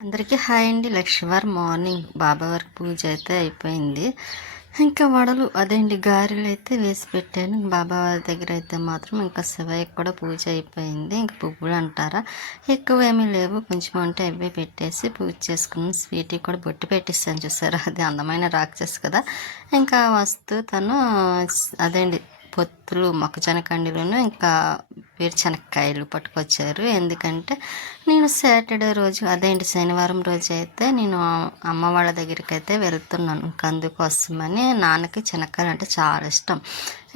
అందరికీ హాయ్ అండి. లక్ష్మీవారం మార్నింగ్ బాబా వారికి పూజ అయితే అయిపోయింది. ఇంకా వడలు అదేంటి గారెలు అయితే వేసి పెట్టాను. బాబా వారి దగ్గర అయితే మాత్రం ఇంకా శివయ్యకి కూడా పూజ అయిపోయింది. ఇంకా పువ్వులు అంటారా ఎక్కువ ఏమీ లేవు, కొంచెం అంటే అవే పెట్టేసి పూజ చేసుకుని స్వీట్కి కూడా బొట్టు పెట్టిస్తాను. చూసారా, అది అందమైన రాక్షసు కదా. ఇంకా వస్తూ తను అదేంటి పొత్తులు మొక్కజొన్న కండిలోను ఇంకా వేరుశనక్కాయలు పట్టుకొచ్చారు. ఎందుకంటే నేను సాటర్డే రోజు అదేంటి శనివారం రోజు అయితే నేను అమ్మ వాళ్ళ దగ్గరికి అయితే వెళ్తున్నాను. ఇంకా అందుకోసమని నాన్నకి శనక్కాయలు అంటే చాలా ఇష్టం.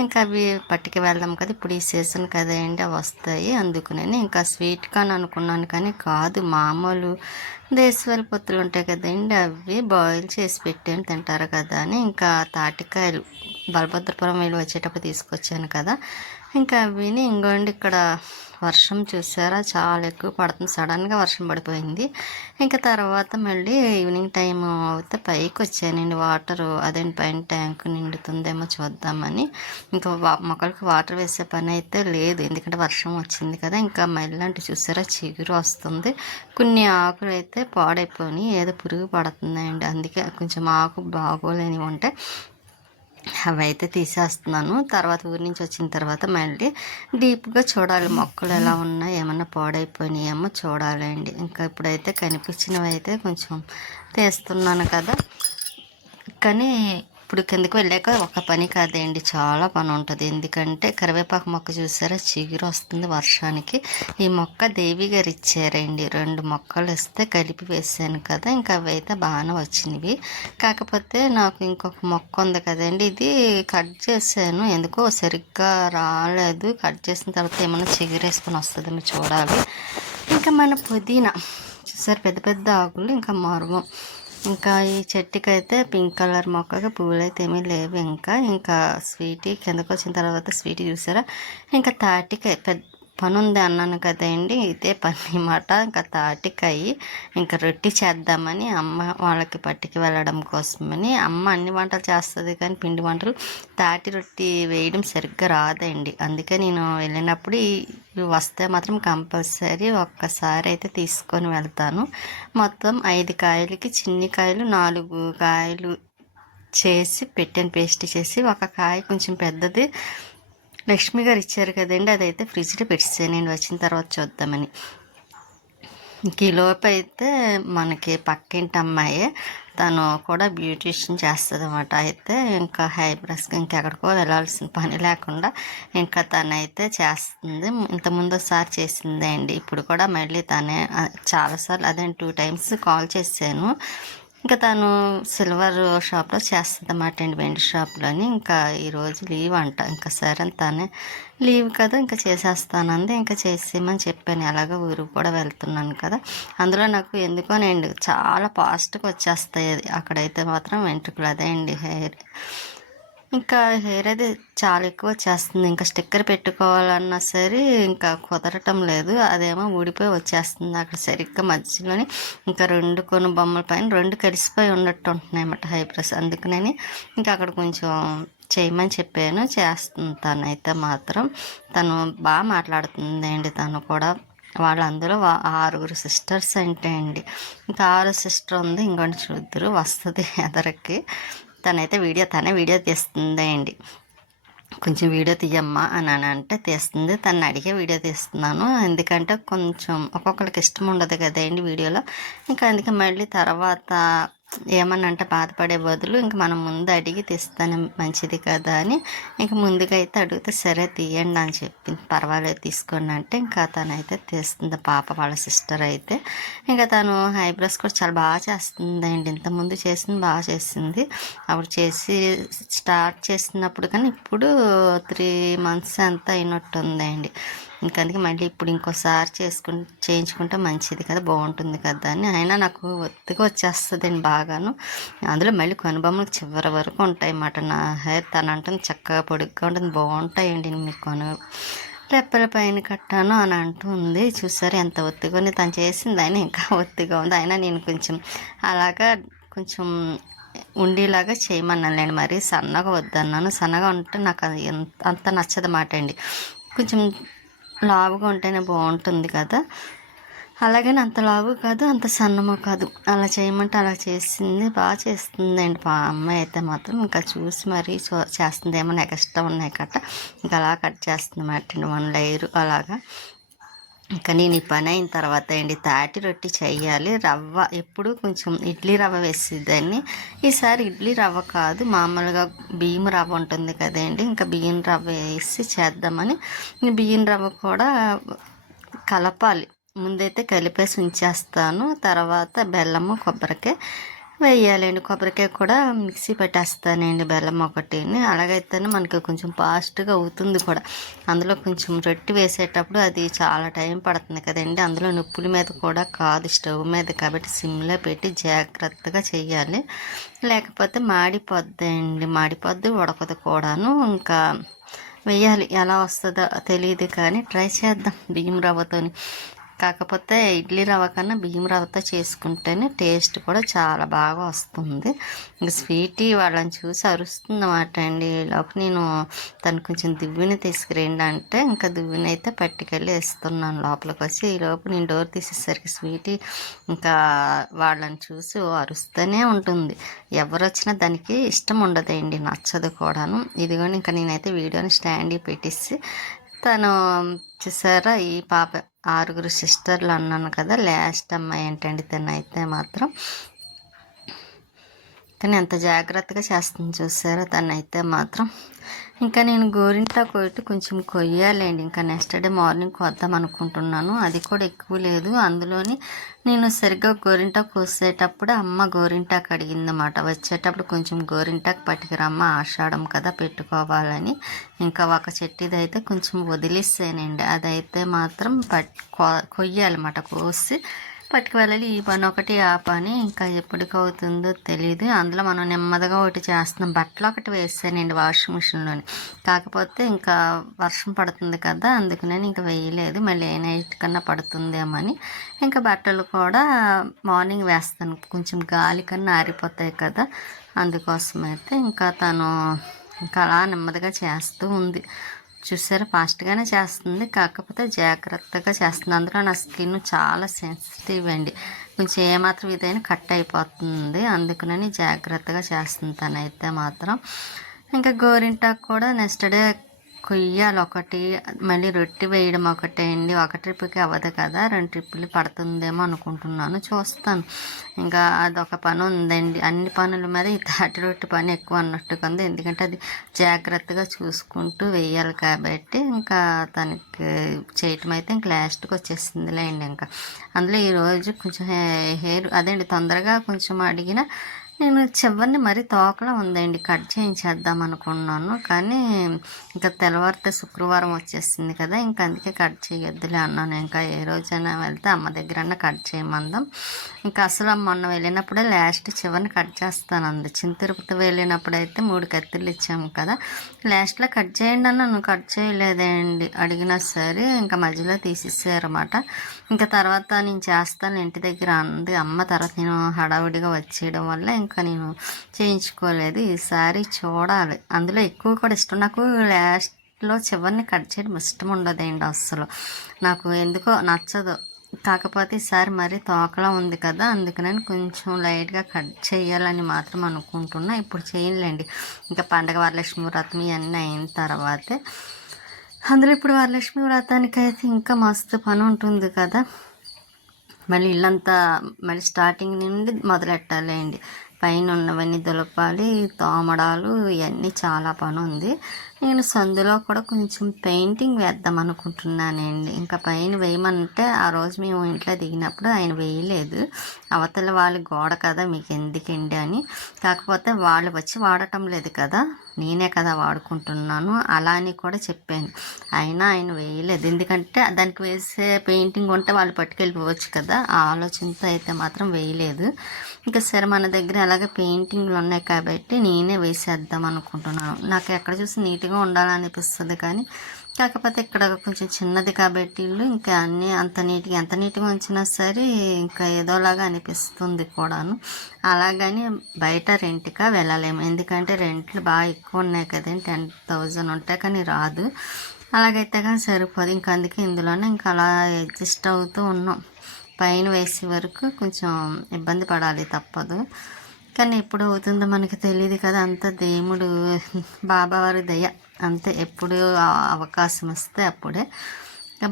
ఇంకా అవి పట్టుకు వెళ్దాం కదా, ఇప్పుడు ఈ సీజన్ కదండి అవి వస్తాయి. అందుకునే ఇంకా స్వీట్ కార్న్ అనుకున్నాను, కానీ కాదు, మామూలు దేశవాళీ పొత్తులు ఉంటాయి కదండి, అవి బాయిల్ చేసి పెట్టాను, తింటారు కదా అని ఇంకా తాటికాయలు బలభద్రపురం వెళ్ళి వచ్చేటప్పుడు తీసుకొచ్చాను కదా. ఇంకా అవిని ఇంకోండి ఇక్కడ వర్షం చూసారా చాలా ఎక్కువ పడుతుంది, సడన్గా వర్షం పడిపోయింది. ఇంకా తర్వాత మళ్ళీ ఈవినింగ్ టైం అయితే పైకి వచ్చానండి. వాటర్ అదేంటి పైన ట్యాంక్ నిండుతుందేమో చూద్దామని. ఇంకా మొక్కలకి వాటర్ వేసే పని అయితే లేదు, ఎందుకంటే వర్షం వచ్చింది కదా. ఇంకా మళ్ళీ చూసారా చిగురు వస్తుంది. కొన్ని ఆకులు అయితే పాడైపోయి ఏదో పురుగు పడుతున్నాయండి, అందుకే కొంచెం ఆకు బాగోలేనివి ఉంటే అవి అయితే తీసేస్తున్నాను. తర్వాత ఊరి నుంచి వచ్చిన తర్వాత మళ్ళీ డీప్గా చూడాలి మొక్కలు ఎలా ఉన్నాయి, ఏమన్నా పాడైపోయినాయేమో చూడాలండి. ఇంకా ఇప్పుడైతే కనిపించినవి అయితే కొంచెం తీస్తున్నాను కదా. కానీ ఇప్పుడు కిందకి వెళ్ళాక ఒక పని కాదండి, చాలా పని ఉంటుంది. ఎందుకంటే కరివేపాకు మొక్క చూసారా చిగురు వస్తుంది వర్షానికి. ఈ మొక్క దేవి గారు ఇచ్చారండి, 2 మొక్కలు ఇస్తే కలిపి వేసాను కదా. ఇంకా అవి అయితే బాగానే వచ్చినవి. కాకపోతే నాకు ఇంకొక మొక్క ఉంది కదండి, ఇది కట్ చేశాను, ఎందుకో సరిగ్గా రాలేదు. కట్ చేసిన తర్వాత ఏమైనా చిగురు వేసుకొని వస్తుందేమో చూడాలి. ఇంకా మన పుదీనా చూసారు, పెద్ద పెద్ద ఆకులు, ఇంకా మరుగం. ఇంకా ఈ చెట్టుకైతే పింక్ కలర్ మొక్కగా పువ్వులు అయితే ఏమీ లేవు. ఇంకా స్వీటీ కిందకు వచ్చిన తర్వాత స్వీటీ చూసారా, ఇంకా తాటికాయ పెద్ద పని ఉంది అన్నాను కదండి, ఇదే పని అన్నమాట. ఇంకా తాటికాయ ఇంకా రొట్టి చేద్దామని అమ్మ వాళ్ళకి పట్టుకు వెళ్ళడం కోసమని. అమ్మ అన్ని వంటలు చేస్తుంది కానీ పిండి వంటలు తాటి రొట్టి వేయడం సరిగ్గా రాదండి. అందుకే నేను వెళ్ళినప్పుడు ఇవి వస్తే మాత్రం కంపల్సరీ ఒక్కసారి అయితే తీసుకొని వెళ్తాను. మొత్తం 5 కాయలకి చిన్ని కాయలు 4 కాయలు చేసి పెట్టాను, పేస్ట్ చేసి. ఒక కాయ కొంచెం పెద్దది లక్ష్మి గారు ఇచ్చారు కదండి, అదైతే ఫ్రిడ్జ్లో పెట్టేసాను నేను వచ్చిన తర్వాత చూద్దామని. ఈలోపు అయితే మనకి పక్కింటి అమ్మాయి, తను కూడా బ్యూటీషియన్ చేస్తుంది అన్నమాట. అయితే ఇంకా హైబ్రస్కి ఇంకెక్కడికో వెళ్ళాల్సిన పని లేకుండా ఇంకా తనైతే చేస్తుంది. ఇంతకుముందు ఒకసారి చేసిందే అండి, ఇప్పుడు కూడా మళ్ళీ తనే చాలాసార్లు అదే 2 టైమ్స్ కాల్ చేశాను. ఇంకా తను సిల్వర్ షాప్లో చేస్తుంది అన్నమాట అండి, వెండి షాప్లోని. ఇంకా ఈరోజు లీవ్ అంట. ఇంకా సరే తనే లీవ్ కదా ఇంకా చేసేస్తానంది. ఇంకా చేసేయమని చెప్పాను, ఎలాగో ఊరికి కూడా వెళ్తున్నాను కదా. అందులో నాకు ఎందుకోనండి చాలా ఫాస్ట్గా వచ్చేస్తాయి అది. అక్కడైతే మాత్రం వెంట్రుకలు అదే అండి హెయిర్, ఇంకా హెయిర్ అది చాలా ఎక్కువ వచ్చేస్తుంది. ఇంకా స్టిక్కర్ పెట్టుకోవాలన్నా సరే ఇంకా కుదరటం లేదు, అదేమో ఊడిపోయి వచ్చేస్తుంది అక్కడ సరిగ్గా మధ్యలోని. ఇంకా 2 కొను బొమ్మల పైన 2 కలిసిపోయి ఉన్నట్టు ఉంటున్నాయి అన్నమాట హైబ్రస్. అందుకని ఇంకా అక్కడ కొంచెం చేయమని చెప్పాను, చేస్తుంది తనైతే మాత్రం. తను బాగా మాట్లాడుతుందండి. తను కూడా వాళ్ళందరూ 6 సిస్టర్స్ అంటే అండి. ఇంకా 6 సిస్టర్ ఉంది, ఇంకొంచెం చూద్దరు వస్తుంది ఎదరికి. తనే వీడియో తీస్తుంది అండి. కొంచెం వీడియో తీయమ్మా అని అంటే తీస్తుంది. తను అడిగే వీడియో తీస్తున్నాను, ఎందుకంటే కొంచెం ఒక్కొక్కరికి ఇష్టం ఉండదు కదండి వీడియోలో. ఇంకా అందుకే మళ్ళీ తర్వాత ఏమన్నంటే బాధపడే బదులు ఇంక మనం ముందు అడిగి తీస్తాను మంచిది కదా అని. ఇంక ముందుగా అయితే అడిగితే సరే తీయండి అని చెప్పింది. పర్వాలేదు తీసుకోండి అంటే ఇంకా తనైతే తీస్తుంది పాప వాళ్ళ సిస్టర్ అయితే. ఇంకా తను ఐబ్రోస్ కూడా చాలా బాగా చేస్తుందండి, ఇంతకుముందు చేసింది బాగా చేసింది. అప్పుడు చేసి స్టార్ట్ చేసినప్పుడు కానీ ఇప్పుడు 3 months అంతా అయినట్టుందండి. అందుకే మళ్ళీ ఇప్పుడు ఇంకోసారి చేయించుకుంటే మంచిది కదా, బాగుంటుంది కదా అని. అయినా నాకు ఒత్తిగా వచ్చేస్తుందండి బాగాను. అందులో మళ్ళీ కొనుబొమ్మలు చివరి వరకు ఉంటాయి అన్నమాట. నా హెయిర్ తనంటుంది చక్కగా పొడుగ్గా ఉంటుంది, బాగుంటాయండి. మీకు రెప్పల పైన కట్టాను అని అంటుంది. చూసారు ఎంత ఒత్తిగా తను చేసింది, అయినా ఇంకా ఒత్తిగా ఉంది. అయినా నేను కొంచెం అలాగా కొంచెం ఉండేలాగా చేయమన్నానులేండి, మరి సన్నగా వద్దన్నాను. సన్నగా ఉంటే నాకు అది అంత నచ్చదన్నమాట అండి, కొంచెం లావుగా ఉంటేనే బాగుంటుంది కదా. అలాగని అంత లావు కాదు, అంత సన్నము కాదు. అలా చేయమంటే అలా చేసింది, బాగా చేస్తుందండి మా అమ్మాయి అయితే మాత్రం. ఇంకా చూసి మరీ చేస్తుంది, ఏమన్నా ఎక్స్ట్రా ఉన్నాయి కట్ట ఇంకా అలా కట్ చేస్తుంది మాట 1 లేయర్ అలాగా. ఇంకా నేను ఈ పని అయిన తర్వాత అండి తాటి రొట్టి చెయ్యాలి. రవ్వ ఎప్పుడు కొంచెం ఇడ్లీ రవ్వ వేసేదాన్ని, ఈసారి ఇడ్లీ రవ్వ కాదు మామూలుగా బియ్యం రవ్వ ఉంటుంది కదండి, ఇంకా బియ్యం రవ్వ వేసి చేద్దామని. బియ్యం రవ్వ కూడా కలపాలి, ముందైతే కలిపేసి ఉంచేస్తాను. తర్వాత బెల్లము కొబ్బరికాయ వేయాలండి. కొబ్బరికాయ కూడా మిక్సీ పెట్టేస్తానండి, బెల్లం ఒకటిని. అలాగైతేనే మనకి కొంచెం ఫాస్ట్గా అవుతుంది కూడా. అందులో కొంచెం రొట్టి వేసేటప్పుడు అది చాలా టైం పడుతుంది కదండి, అందులో నిప్పుల మీద కూడా కాదు, స్టవ్ మీద కాబట్టి సిమ్లో పెట్టి జాగ్రత్తగా చేయాలి, లేకపోతే మాడిపోద్దండి. మాడిపోద్ది, ఉడకదు కూడాను. ఇంకా వేయాలి, ఎలా వస్తుందో తెలియదు కానీ ట్రై చేద్దాం బియ్యం రవ్వతోని. కాకపోతే ఇడ్లీ రవ్వ కన్నా బియ్యం రవ్వతో చేసుకుంటేనే టేస్ట్ కూడా చాలా బాగా వస్తుంది. ఇంక స్వీటీ వాళ్ళని చూసి అరుస్తుంది అన్నమాట అండి. ఈలోపు నేను తను కొంచెం దువ్విని తీసుకురండి అంటే ఇంకా దువ్విని అయితే పట్టుకెళ్ళి వేస్తున్నాను లోపలికి వచ్చి. ఈలోపు నేను డోర్ తీసేసరికి స్వీటీ ఇంకా వాళ్ళని చూసి అరుస్తూనే ఉంటుంది. ఎవరు వచ్చినా దానికి ఇష్టం ఉండదండి, నచ్చదు కూడాను. ఇదిగోని ఇంకా నేనైతే వీడియోని స్టాండ్ పెట్టేసి తను చూసారా ఈ పాప 6 సిస్టర్లు అన్నాను కదా, లాస్ట్ అమ్మాయి ఏంటండి తనైతే మాత్రం. కానీ ఎంత జాగ్రత్తగా చేస్తుంది చూసారా తనైతే మాత్రం. ఇంకా నేను గోరింటాకు ఒకటి కొంచెం కొయ్యాలండి, ఇంకా నెక్స్ట్ డే మార్నింగ్ కొద్దాం అనుకుంటున్నాను. అది కూడా ఎక్కువ లేదు. అందులోని నేను సరిగ్గా గోరింటాకు కోసేటప్పుడు అమ్మ గోరింటాకు అడిగిందన్నమాట. వచ్చేటప్పుడు కొంచెం గోరింటాకు పట్టుకురమ్మ, ఆషాఢం కదా పెట్టుకోవాలని. ఇంకా ఒక చెట్టుది అయితే కొంచెం వదిలేసానండి, అదైతే మాత్రం కొయ్యాలన్నమాట, కోసి పట్టుకువెళ్ళాలి. ఈ పని ఒకటి ఆ పని ఇంకా ఎప్పటికవుతుందో తెలియదు. అందులో మనం నెమ్మదిగా ఒకటి చేస్తున్నాం. బట్టలు ఒకటి వేసానండి వాషింగ్ మిషన్లోని, కాకపోతే ఇంకా వర్షం పడుతుంది కదా అందుకనే ఇంకా వేయలేదు, మళ్ళీ ఏ నైట్ కన్నా పడుతుందేమని. ఇంకా బట్టలు కూడా మార్నింగ్ వేస్తాను, కొంచెం గాలి కన్నా ఆరిపోతాయి కదా, అందుకోసమైతే ఇంకా తను ఇంకా అలా నెమ్మదిగా చేస్తూ ఉంది. చూసారా ఫాస్ట్గానే చేస్తుంది, కాకపోతే జాగ్రత్తగా చేస్తుంది. అందులో నా స్కిన్ చాలా సెన్సిటివ్ అండి, కొంచెం ఏమాత్రం ఇదైనా కట్ అయిపోతుంది, అందుకని జాగ్రత్తగా చేస్తుంది తనైతే మాత్రం. ఇంకా గోరింటాకు కూడా నెక్స్ట్ డే కొయ్యాలి ఒకటి, మళ్ళీ రొట్టె వేయడం ఒకటే అండి. ఒక ట్రిప్కి అవ్వదు కదా, 2 ట్రిప్పులు పడుతుందేమో అనుకుంటున్నాను, చూస్తాను. ఇంకా అదొక పని ఉందండి. అన్ని పనుల మీద ఈ తాటి రొట్టె పని ఎక్కువ అన్నట్టుగా ఉంది, ఎందుకంటే అది జాగ్రత్తగా చూసుకుంటూ వేయాలి కాబట్టి. ఇంకా తనకి చేయటం అయితే ఇంక లాస్ట్కి వచ్చేసిందిలే అండి. ఇంకా అందులో ఈరోజు కొంచెం హెయిర్ అదేండి తొందరగా కొంచెం అడిగిన నేను చివరిని మరీ తోకలా ఉందండి, కట్ చేయించేద్దాం అనుకున్నాను. కానీ ఇంకా తెల్లవారితే శుక్రవారం వచ్చేసింది కదా, ఇంకా అందుకే కట్ చేయొద్దులే అన్నాను. ఇంకా ఏ రోజైనా వెళ్తే అమ్మ దగ్గరన్నా కట్ చేయమందాం. ఇంకా అసలు మొన్న వెళ్ళినప్పుడే లాస్ట్ చివరిని కట్ చేస్తానంది. చిన్న తిరుపతి వెళ్ళినప్పుడు అయితే 3 కత్తిర్లు ఇచ్చాము కదా, లాస్ట్లో కట్ చేయండి అన్న, నువ్వు కట్ చేయలేదండి అడిగినా సరే. ఇంకా మధ్యలో తీసేసారన్నమాట. ఇంకా తర్వాత నేను చేస్తాను ఇంటి దగ్గర అంది అమ్మ. తర్వాత నేను హడావుడిగా వచ్చేయడం వల్ల ఇంకా నేను చేయించుకోలేదు. ఈసారి చూడాలి, అందులో ఎక్కువ కూడా ఇష్టం నాకు. లాస్ట్లో చివరిని కట్ చేయడం ఇష్టం ఉండదండి అస్సలు, నాకు ఎందుకో నచ్చదు. కాకపోతే ఈసారి మరీ తోకలా ఉంది కదా, అందుకని కొంచెం లైట్గా కట్ చేయాలని మాత్రం అనుకుంటున్నా. ఇప్పుడు చేయలేండి, ఇంకా పండగ వరలక్ష్మి వ్రతం ఇవన్నీ అయిన తర్వాతే. అందులో ఇప్పుడు వరలక్ష్మి వ్రతానికి అయితే ఇంకా మస్తు పని ఉంటుంది కదా, మళ్ళీ ఇల్లంతా మళ్ళీ స్టార్టింగ్ నుండి మొదలెట్టాలండి. పైన ఉన్నవన్నీ దులపాలి, తోమడాలు, ఇవన్నీ చాలా పని ఉంది. నేను సందులో కూడా కొంచెం పెయింటింగ్ వేద్దాం అనుకుంటున్నానండి. ఇంకా పైన వేయమంటే ఆ రోజు మేము ఇంట్లో దిగినప్పుడు ఆయన వేయలేదు, అవతల వాళ్ళ గోడ కదా మీకు ఎందుకండి అని. కాకపోతే వాళ్ళు వచ్చి వాడటం లేదు కదా, నేనే కదా వాడుకుంటున్నాను అలా అని కూడా చెప్పాను. అయినా ఆయన వేయలేదు, ఎందుకంటే దానికి వేసే పెయింటింగ్ ఉంటే వాళ్ళు పట్టుకెళ్ళిపోవచ్చు కదా, ఆ ఆలోచనతో అయితే మాత్రం వేయలేదు. ఇంకా సరే మన దగ్గర అలాగే పెయింటింగ్లు ఉన్నాయి కాబట్టి నేనే వేసేద్దాం అనుకుంటున్నాను. నాకు ఎక్కడ చూసి నీట్గా ఉండాలనిపిస్తుంది కానీ, కాకపోతే ఇక్కడ కొంచెం చిన్నది కాబట్టి ఇల్లు ఇంకా అన్నీ అంత నీట్గా ఎంత నీట్గా ఉంచినా సరే ఇంకా ఏదోలాగా అనిపిస్తుంది కూడాను. అలాగని బయట రెంట్గా వెళ్ళలేము, ఎందుకంటే రెంట్లు బాగా ఎక్కువ ఉన్నాయి కదండి, 10,000 ఉంటాయి కానీ రాదు. అలాగైతే కానీ సరిపోదు, ఇంకా అందుకే ఇందులోనే ఇంకా అలా అడ్జస్ట్ అవుతూ ఉన్నాం. పైన వేసే వరకు కొంచెం ఇబ్బంది పడాలి, తప్పదు. కానీ ఎప్పుడు అవుతుందో మనకి తెలియదు కదా, అంత దేవుడు బాబావారి దయ అంతే. ఎప్పుడు అవకాశం వస్తే అప్పుడే.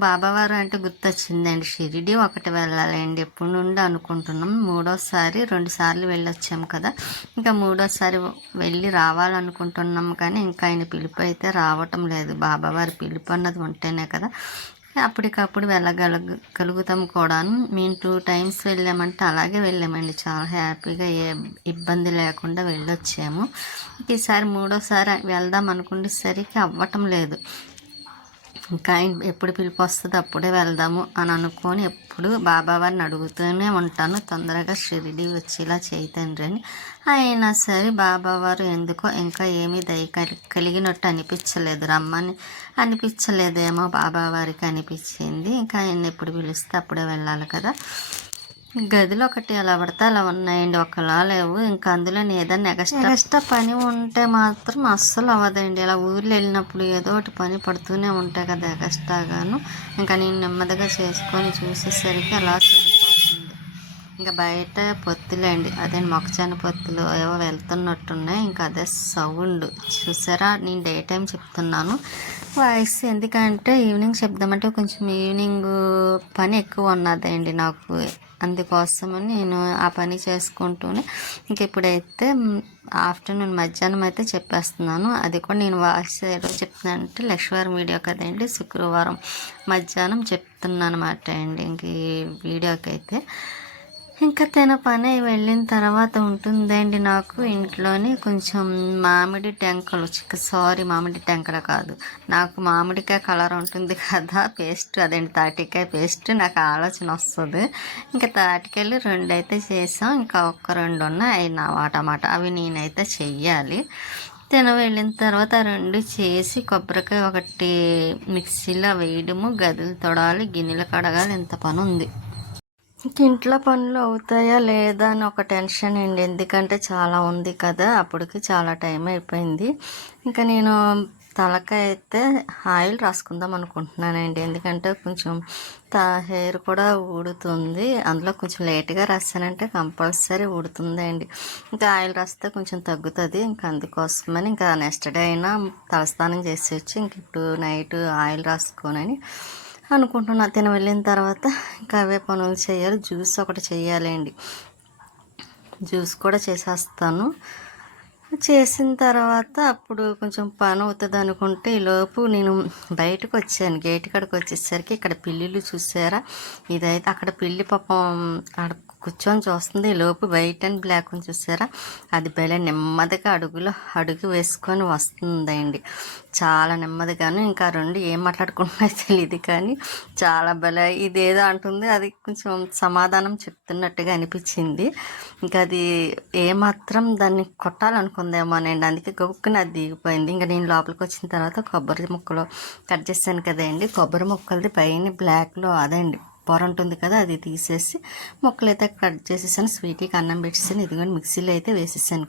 బాబావారు అంటే గుర్తొచ్చిందండి, షిరిడి ఒకటి వెళ్ళాలండి, ఎప్పుడు నుండి అనుకుంటున్నాం. 3వసారి 2 సార్లు వెళ్ళొచ్చాము కదా, ఇంకా 3వసారి వెళ్ళి రావాలనుకుంటున్నాం. కానీ ఇంకా ఆయన పిలుపు అయితే రావటం లేదు. బాబావారి పిలుపు అన్నది ఉంటేనే కదా అప్పటికప్పుడు వెళ్ళగలుగుతాం కూడాను. మేము 2 టైమ్స్ వెళ్ళామంటే అలాగే వెళ్ళామండి, చాలా హ్యాపీగా, ఏ ఇబ్బంది లేకుండా వెళ్ళొచ్చాము. ఈసారి 3వసారి వెళ్దాం అనుకునేసరికి అవ్వటం లేదు. ఇంకా ఎప్పుడు పిలుపు వస్తుందో అప్పుడే వెళ్దాము అని అనుకొని ఎప్పుడు బాబావారిని అడుగుతూనే ఉంటాను, తొందరగా షిరిడి వచ్చేలా చేయి తండ్రి అని. అయినా సరే బాబావారు ఎందుకో ఇంకా ఏమీ దయ కలిగినట్టు అనిపించలేదు, రమ్మని అనిపించలేదేమో బాబావారికి అనిపించింది. ఇంకా ఆయన ఎప్పుడు పిలిస్తే అప్పుడే వెళ్ళాలి కదా. గదిలో ఒకటి ఎలా పడితే అలా ఉన్నాయండి, ఒకలా లేవు. ఇంకా అందులో ఏదైనా ఎక్స్ట్రా పని ఉంటే మాత్రం అస్సలు అవ్వదండి. ఇలా ఊర్లో వెళ్ళినప్పుడు ఏదో ఒకటి పని పడుతూనే ఉంటాయి కదా ఎక్స్ట్రాగాను. ఇంకా నేను నెమ్మదిగా చేసుకొని చూసేసరికి అలా సరిపోతుంది. ఇంకా బయట పొత్తులేండి, అదే మొక్కజొన్న పొత్తులు ఏవో వెళ్తున్నట్టున్నాయి. ఇంకా అదే సౌండ్ చూసారా, నేను డే టైం చెప్తున్నాను వాయిస్, ఎందుకంటే ఈవినింగ్ చెప్దామంటే కొంచెం ఈవినింగ్ పని ఎక్కువ ఉన్నదండి నాకు, అందుకోసమని నేను ఆ పని చేసుకుంటూనే ఇంక ఇప్పుడైతే ఆఫ్టర్నూన్ మధ్యాహ్నం అయితే చెప్పేస్తున్నాను. అది కూడా నేను వాయిస్ ఏదో చెప్తున్నాను అంటే లక్ష్మీవారం వీడియో కదండి, శుక్రవారం మధ్యాహ్నం చెప్తున్నాను అనమాట అండి. ఇంక ఈ వీడియోకి అయితే ఇంకా తన పని వెళ్ళిన తర్వాత ఉంటుందండి నాకు ఇంట్లోని కొంచెం మామిడి టెంకలు, మామిడి టెంకలు కాదు, నాకు మామిడికాయ కలర్ ఉంటుంది కదా పేస్ట్, అదేంటి తాటికాయ పేస్ట్, నాకు ఆలోచన వస్తుంది. ఇంకా తాటికాయలు 2 అయితే చేసాం, ఇంకా ఒక్క 2 ఉన్నాయి, అవి నా వాటమాట, అవి నేనైతే చెయ్యాలి. వెళ్ళిన తర్వాత 2 చేసి కొబ్బరికాయ ఒకటి మిక్సీలో వేయడము, గదులు తొడాలి, గిన్నెలు కడగాలి, ఇంత పని ఉంది. ఇంట్లో పనులు అవుతాయా లేదా అని ఒక టెన్షన్ అండి, ఎందుకంటే చాలా ఉంది కదా, అప్పటికి చాలా టైం అయిపోయింది. ఇంకా నేను తలకాయ అయితే ఆయిల్ రాసుకుందాం అనుకుంటున్నానండి, ఎందుకంటే కొంచెం హెయిర్ కూడా ఊడుతుంది. అందులో కొంచెం లేట్గా రాసానంటే కంపల్సరీ ఊడుతుంది అండి. ఇంకా ఆయిల్ రాస్తే కొంచెం తగ్గుతుంది. ఇంకా అందుకోసమని ఇంకా నెక్స్ట్ డే అయినా తలస్నానం చేసి వచ్చి ఇంక ఇప్పుడు నైట్ ఆయిల్ రాసుకోనని అనుకుంటున్నా. వెళ్ళిన తర్వాత ఇంకా అవే పనులు చేయాలి. జ్యూస్ ఒకటి చేయాలండి, జ్యూస్ కూడా చేసేస్తాను. చేసిన తర్వాత అప్పుడు కొంచెం పని అవుతుంది అనుకుంటే ఈలోపు నేను బయటకు వచ్చాను, గేట్ కాడికి వచ్చేసరికి ఇక్కడ పిల్లులు చూసారా, ఇదైతే అక్కడ పిల్లి పాపం అక్కడ కూర్చొని చూస్తుంది. ఈలోపు వైట్ అండ్ బ్లాక్ అని చూసారా, అది భలే నెమ్మదిగా అడుగు వేసుకొని వస్తుందండి, చాలా నెమ్మదిగాను. ఇంకా 2 ఏం మాట్లాడుకుంటున్నాయో తెలియదు కానీ చాలా భలే, ఇదేదో అంటుంది, అది కొంచెం సమాధానం చెప్తున్నట్టుగా అనిపించింది. ఇంకా అది ఏమాత్రం దాన్ని కొట్టాలనుకుందేమోనండి, అందుకే గొప్పని అది దిగిపోయింది. ఇంకా నేను లోపలికి వచ్చిన తర్వాత కొబ్బరి ముక్కలు కట్ చేశాను కదండి, కొబ్బరి ముక్కలది పైన బ్లాక్లో అదండి పొర ఉంటుంది కదా, అది తీసేసి ముక్కలు అయితే కట్ చేసేసాను. స్వీట్కి అన్నం పెట్టేసాను, ఇదిగోండి మిక్సీలో అయితే వేసేసాను.